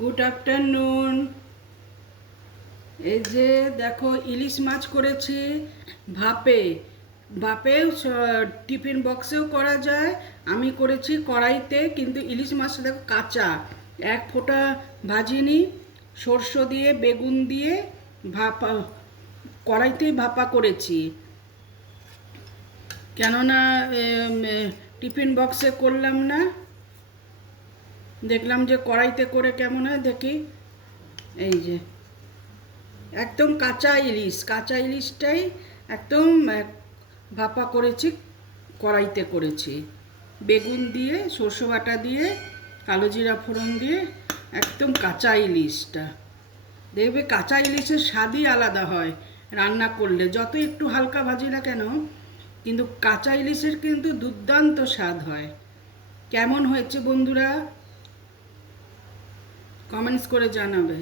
Good afternoon. এই যে দেখো ইলিশ মাছ করেছি ভাপে। টিফিন বক্সেও করা যায়, আমি করেছি কড়াইতে। কিন্তু ইলিশ মাছটা দেখো কাঁচা, এক ফোঁটা ভাজিনি। সরষে দিয়ে বেগুন দিয়ে ভাপা, কড়াইতেই ভাপা করেছি। কেননা টিফিন বক্সে করলাম না, দেখলাম যে কড়াইতে করে কেমন হয় দেখি। এই যে একদম কাঁচা ইলিশটাই একদম ভাপা করেছি, কড়াইতে করেছি। বেগুন দিয়ে, সরষে বাটা দিয়ে, কালো জিরা ফোড়ন দিয়ে, একদম কাঁচা ইলিশটা। দেখবে কাঁচা ইলিশের স্বাদই আলাদা হয় রান্না করলে, যত একটু হালকা ভাজি না কেন, কিন্তু কাঁচা ইলিশের কিন্তু দুর্দান্ত স্বাদ হয়। কেমন হয়েছে বন্ধুরা, কমেন্টস করে জানাবে।